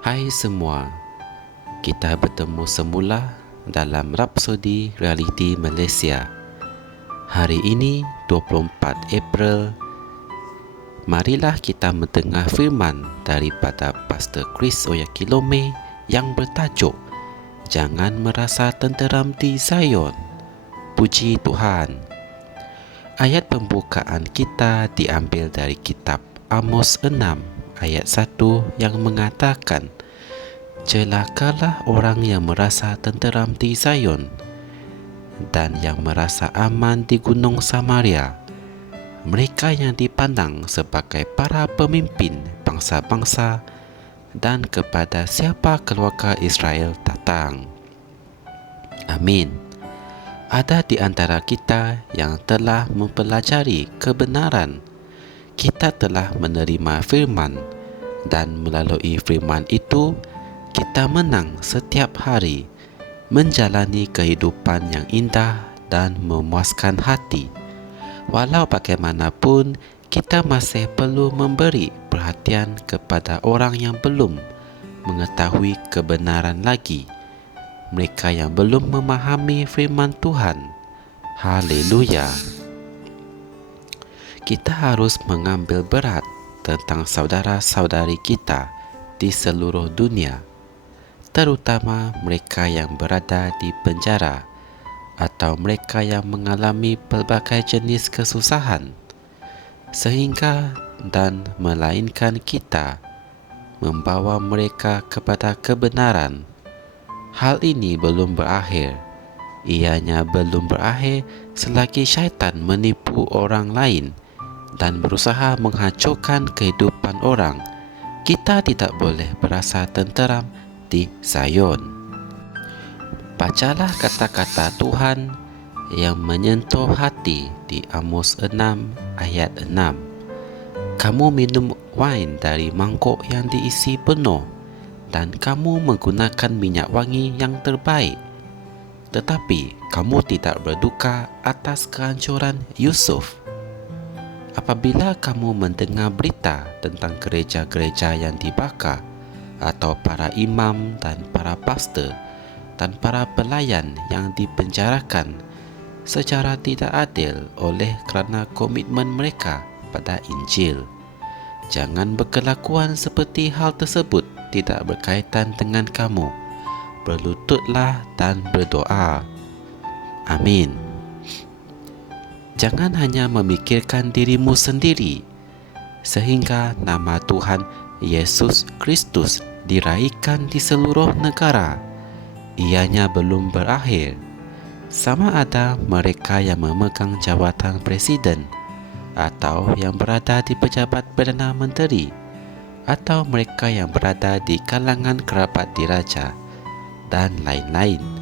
Hai semua, kita bertemu semula dalam Rapsodi Realiti Malaysia. Hari ini 24 April, marilah kita mendengar firman daripada Pastor Chris Oyakilome yang bertajuk Jangan Merasa Tenteram di Zion. Puji Tuhan. Ayat pembukaan kita diambil dari kitab Amos 6 ayat 1 yang mengatakan, celakalah orang yang merasa tenteram di Zion dan yang merasa aman di Gunung Samaria, mereka yang dipandang sebagai para pemimpin bangsa-bangsa dan kepada siapa keluarga Israel datang. Amin. Ada di antara kita yang telah mempelajari kebenaran. Kita telah menerima firman dan melalui firman itu kita menang setiap hari menjalani kehidupan yang indah dan memuaskan hati. Walau bagaimanapun, kita masih perlu memberi perhatian kepada orang yang belum mengetahui kebenaran lagi, mereka yang belum memahami firman Tuhan. Haleluya. Kita harus mengambil berat tentang saudara-saudari kita di seluruh dunia, terutama mereka yang berada di penjara atau mereka yang mengalami pelbagai jenis kesusahan, sehingga dan melainkan kita membawa mereka kepada kebenaran. Hal ini belum berakhir. Ianya belum berakhir selagi syaitan menipu orang lain dan berusaha menghancurkan kehidupan orang. Kita tidak boleh berasa tenteram di Zion. Bacalah kata-kata Tuhan yang menyentuh hati di Amos 6 ayat 6. Kamu minum wain dari mangkuk yang diisi penuh dan kamu menggunakan minyak wangi yang terbaik. Tetapi kamu tidak berduka atas kehancuran Yusuf. Apabila kamu mendengar berita tentang gereja-gereja yang dibakar, atau para imam dan para pastor dan para pelayan yang dipenjarakan secara tidak adil oleh kerana komitmen mereka pada Injil, jangan berkelakuan seperti hal tersebut tidak berkaitan dengan kamu. Berlututlah dan berdoa. Amin. Jangan hanya memikirkan dirimu sendiri, sehingga nama Tuhan Yesus Kristus diraihkan di seluruh negara. Ianya belum berakhir. Sama ada mereka yang memegang jawatan presiden, atau yang berada di pejabat Perdana Menteri, atau mereka yang berada di kalangan kerabat diraja, dan lain-lain.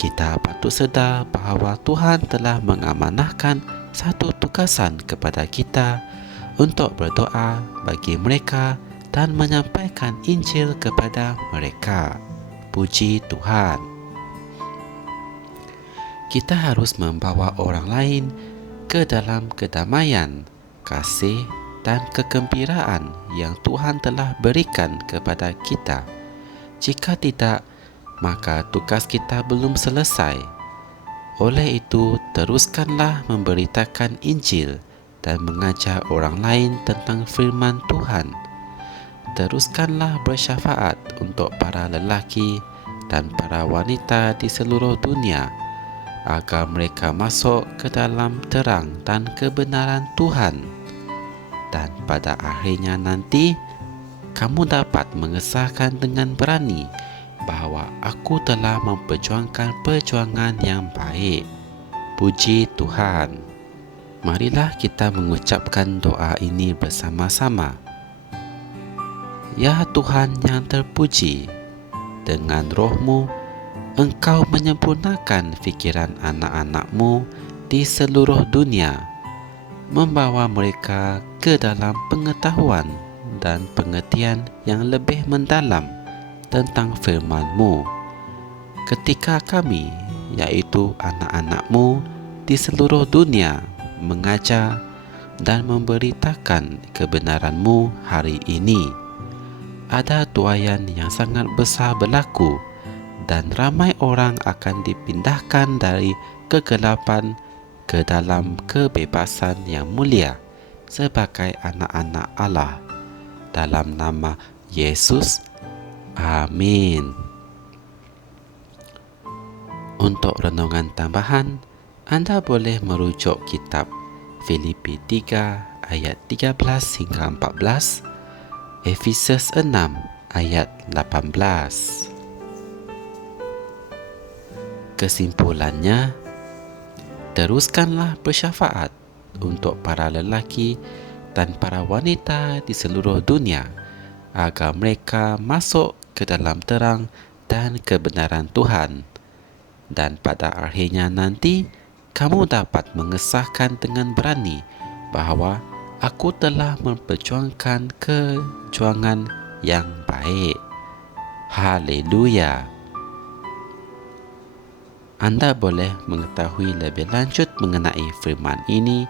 Kita patut sedar bahawa Tuhan telah mengamanahkan satu tugasan kepada kita untuk berdoa bagi mereka dan menyampaikan Injil kepada mereka. Puji Tuhan. Kita harus membawa orang lain ke dalam kedamaian, kasih dan kegembiraan yang Tuhan telah berikan kepada kita. Jika tidak, maka tugas kita belum selesai. Oleh itu, teruskanlah memberitakan Injil dan mengajar orang lain tentang firman Tuhan. Teruskanlah bersyafaat untuk para lelaki dan para wanita di seluruh dunia agar mereka masuk ke dalam terang dan kebenaran Tuhan. Dan pada akhirnya nanti, kamu dapat mengesahkan dengan berani bahawa aku telah memperjuangkan perjuangan yang baik. Puji Tuhan. Marilah kita mengucapkan doa ini bersama-sama. Ya Tuhan yang terpuji, dengan roh-Mu, Engkau menyempurnakan fikiran anak-anak-Mu di seluruh dunia, membawa mereka ke dalam pengetahuan dan pengertian yang lebih mendalam tentang firman-Mu. Ketika kami, yaitu anak-anak-Mu di seluruh dunia, mengajar dan memberitakan kebenaran-Mu hari ini, ada tuaian yang sangat besar berlaku dan ramai orang akan dipindahkan dari kegelapan ke dalam kebebasan yang mulia sebagai anak-anak Allah. Dalam nama Yesus, amin. Untuk renungan tambahan, anda boleh merujuk kitab Filipi 3 ayat 13 hingga 14, Efesus 6 ayat 18. Kesimpulannya, teruskanlah bersyafaat untuk para lelaki dan para wanita di seluruh dunia agar mereka masuk ke dalam terang dan kebenaran Tuhan. Dan pada akhirnya nanti, kamu dapat mengesahkan dengan berani bahawa aku telah memperjuangkan kejuangan yang baik. Haleluya! Anda boleh mengetahui lebih lanjut mengenai firman ini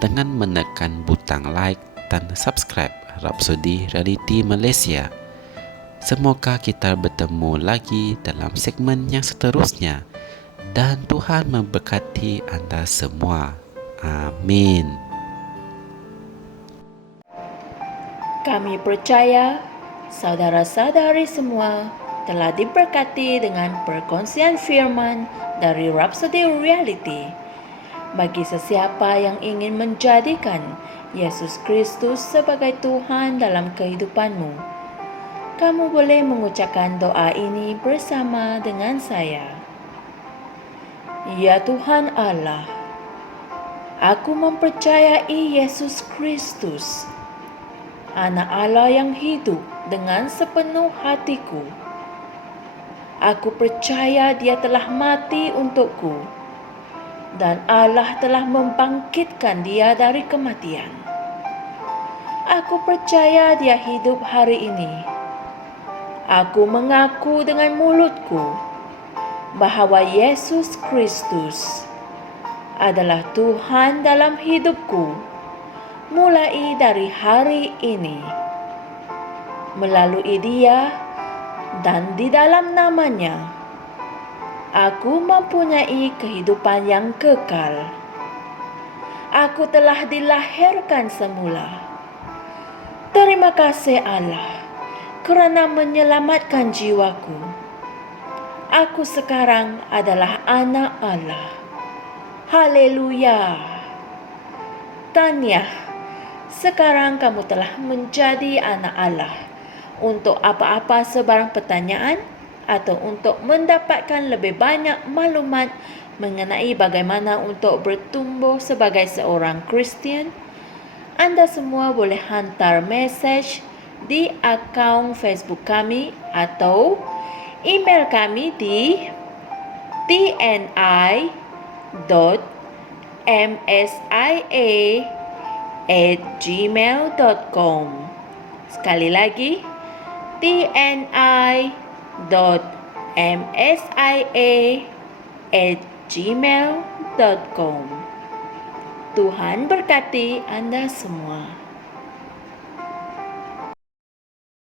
dengan menekan butang like dan subscribe Rhapsody Reality Malaysia. Semoga kita bertemu lagi dalam segmen yang seterusnya dan Tuhan memberkati anda semua. Amin. Kami percaya saudara-saudari semua telah diberkati dengan perkongsian firman dari Rhapsody Reality. Bagi sesiapa yang ingin menjadikan Yesus Kristus sebagai Tuhan dalam kehidupanmu, kamu boleh mengucapkan doa ini bersama dengan saya. Ya Tuhan Allah, aku mempercayai Yesus Kristus, Anak Allah yang hidup dengan sepenuh hatiku. Aku percaya Dia telah mati untukku dan Allah telah membangkitkan Dia dari kematian. Aku percaya Dia hidup hari ini. Aku mengaku dengan mulutku bahawa Yesus Kristus adalah Tuhan dalam hidupku mulai dari hari ini. Melalui Dia dan di dalam nama-Nya, aku mempunyai kehidupan yang kekal. Aku telah dilahirkan semula. Terima kasih Allah kerana menyelamatkan jiwaku. Aku sekarang adalah anak Allah. Haleluya. Tahniah, sekarang kamu telah menjadi anak Allah. Untuk apa-apa sebarang pertanyaan atau untuk mendapatkan lebih banyak maklumat mengenai bagaimana untuk bertumbuh sebagai seorang Kristian, anda semua boleh hantar mesej di akaun Facebook kami atau email kami di tni.msia@gmail.com. Sekali lagi, tni.msia@gmail.com. Tuhan berkati anda semua.